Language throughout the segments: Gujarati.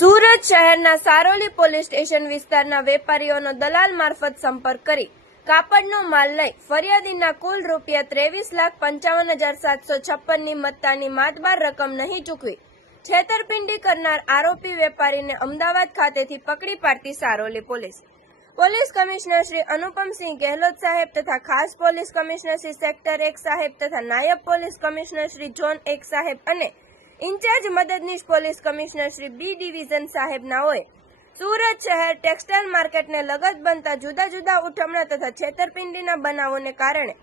સુરત શહેરના સારોલી પોલીસ સ્ટેશન વિસ્તારના વેપારીઓનો દલાલ મારફત સંપર્ક કરી કાપડનો માલ લઈ ફરિયાદીના કુલ ₹23,55,756ની મત્તાની માતબાર રકમ નહીં ચૂકવી છેતરપિંડી કરનાર આરોપી વેપારીને અમદાવાદ ખાતેથી પકડી પાડતી સારોલી પોલીસ કમિશનર શ્રી અનુપમસિંહ ગેહલોત સાહેબ તથા ખાસ પોલીસ કમિશનર શ્રી સેક્ટર 1 સાહેબ તથા નાયબ પોલીસ કમિશનર શ્રી ઝોન 1 સાહેબ અને ઇન્ચાર્જ મદદનીશ police commissioner Shri B division સાહેબ નાઓએ સુરત શહેર ટેક્સટાઇલ માર્કેટને લગત બનતા જુદા જુદા ઉઠમણા તથા છેતરપિંડીના બનાવોને કારણે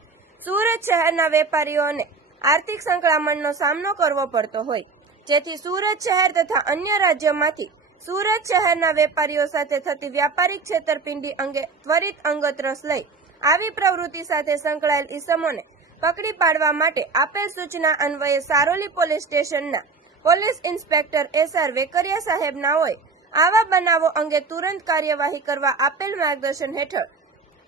સુરત શહેરના વેપારીઓને આર્થિક સંકળામણનો સામનો કરવો પડતો હોય, જેથી સુરત શહેર તથા અન્ય રાજ્યોમાંથી સુરત શહેરના વેપારીઓ સાથે થતી વ્યાપારિક છેતરપિંડી અંગે ત્વરિત અંગત રસ લઈ આવી પ્રવૃત્તિ સાથે સંકળાયેલ ઇસમોને પકડી પાડવા માટે આપેલ સૂચના અન્વયે સારોલી પોલીસ સ્ટેશનના પોલીસ ઇન્સ્પેક્ટર SR વેકરિયા સાહેબ નાઓએ આવા બનાવો અંગે તુરંત કાર્યવાહી કરવા આપેલ માર્ગદર્શન હેઠળ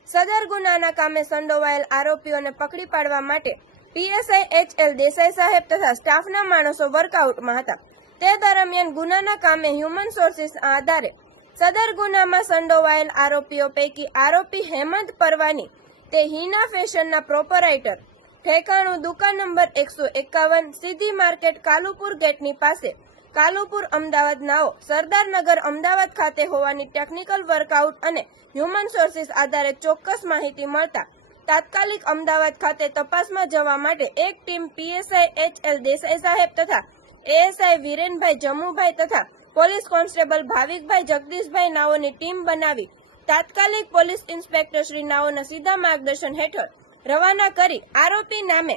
સદર ગુનાના કામે સંડોવાયેલ આરોપીઓને પકડી પાડવા માટે PSI HL દેસાઈ સાહેબ તથા સ્ટાફના માણસો વર્કઆઉટમાં હતા. તે દરમિયાન ગુનાના કામે હ્યુમન સોર્સિસના આધારે સદર ગુનામાં સંડોવાયેલ આરોપીઓ પૈકી આરોપી હેમંત પરવાની તે હિના ફેશનના પ્રોપરાઇટર, ઠેકાણું દુકાન નંબર 151, સીધી માર્કેટ કાલુપુર ગેટની પાસે, કાલુપુર અમદાવાદ નાઓ સરદારનગર અમદાવાદ ખાતે હોવાની ટેકનિકલ વર્કઆઉટ અને હ્યુમન સોર્સિસ આધારે ચોક્કસ માહિતી મળતા તાત્કાલિક અમદાવાદ ખાતે તપાસમાં જવા માટે એક ટીમ PSI HL દેસાઈ સાહેબ તથા ASI વિરેનભાઈ જમુભાઈ તથા પોલીસ કોન્સ્ટેબલ ભાવિકભાઈ જગદીશભાઈ નાઓની ટીમ બનાવી તાત્કાલિક પોલીસ ઇન્સ્પેક્ટર શ્રી નાઓના સીધા માર્ગદર્શન હેઠળ રવાના કરી આરોપી નામે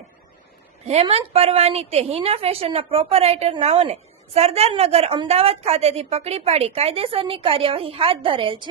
હેમંત પરવાની તે હિના ફેશનના પ્રોપરાઇટર નાઓને સરદારનગર અમદાવાદ ખાતેથી પકડી પાડી કાયદેસરની કાર્યવાહી હાથ ધરેલ છે.